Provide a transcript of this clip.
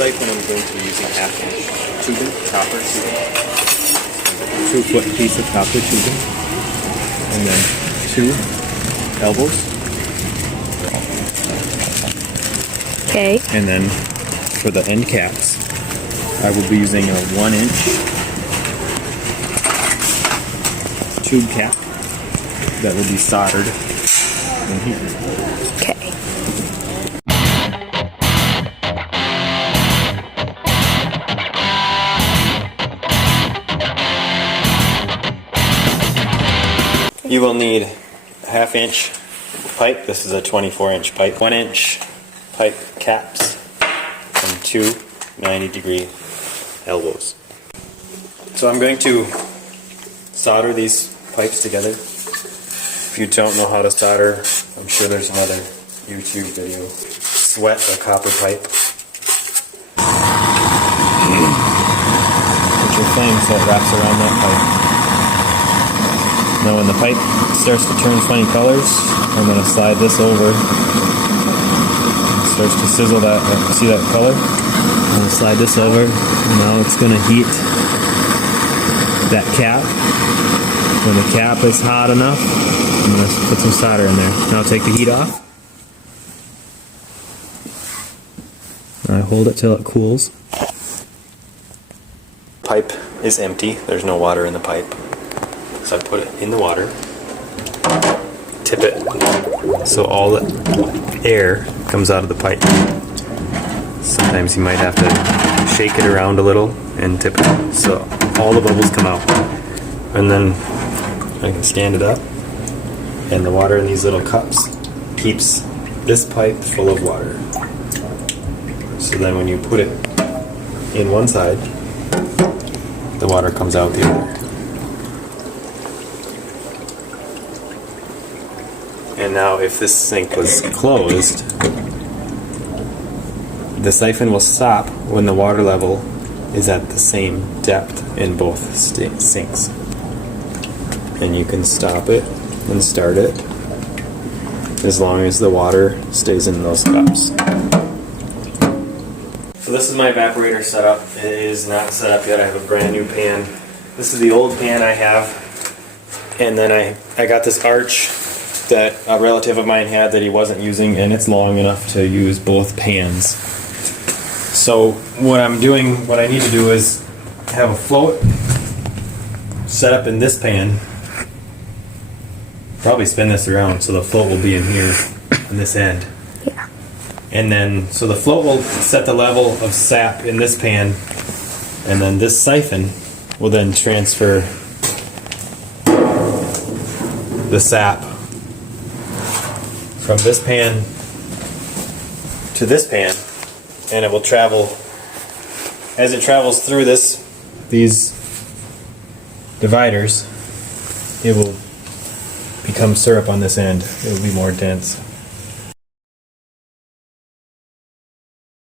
siphon I'm going to be using half-inch tubing, copper tubing. 2-foot piece of copper tubing. And then 2 elbows. Okay. And then for the end caps, I will be using a 1-inch tube cap that will be soldered in here. Okay. You will need a half-inch pipe. This is a 24-inch pipe. 1-inch pipe caps and 2 90-degree elbows. So I'm going to solder these pipes together. If you don't know how to solder, I'm sure there's another YouTube video. Sweat a copper pipe. Put your flame so it wraps around that pipe. Now when the pipe starts to turn funny colors, I'm going to slide this over. It starts to sizzle that, see that color? I'm going to slide this over, and now it's going to heat that cap. When the cap is hot enough, I'm going to put some solder in there. Now take the heat off. I hold it till it cools. Pipe is empty. There's no water in the pipe. So I put it in the water, tip it so all the air comes out of the pipe. Sometimes you might have to shake it around a little and tip it so all the bubbles come out. And then I can stand it up, and the water in these little cups keeps this pipe full of water. So then when you put it in one side, the water comes out the other. And now if this sink was closed, the siphon will stop when the water level is at the same depth in both sinks. And you can stop it and start it as long as the water stays in those cups. So this is my evaporator setup. It is not set up yet. I have a brand new pan. This is the old pan I have. And then I got this arch that a relative of mine had that he wasn't using, and it's long enough to use both pans. So what I need to do is have a float set up in this pan. Probably spin this around so the float will be in here on this end. Yeah. And then, so the float will set the level of sap in this pan, and then this siphon will then transfer the sap from this pan to this pan, and it will travel, as it travels through these dividers, it will become syrup on this end. It will be more dense.